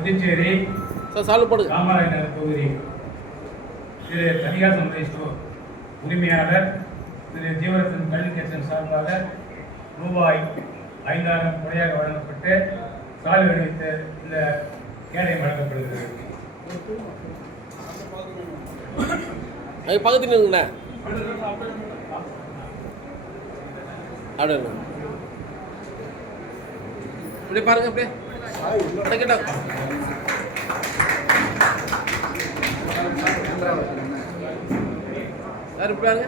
புதுச்சேரி காமராஜர் தொகுதி திரு தனிகாசம் ஸ்டோர் உரிமையாளர் திரு ஜீவரசன் கல்விக்கேசன் சார்பாக ரூபாய் 5000 கொடையாக வழங்கப்பட்டு சாலை அணிவித்து இந்த கேடயம் வழங்கப்படுகிறது. பக்கத்தில் இருக்குண்ணே அப்படியே பாருங்க, அப்படியே கேட்டா யார் இப்படி பாருங்க.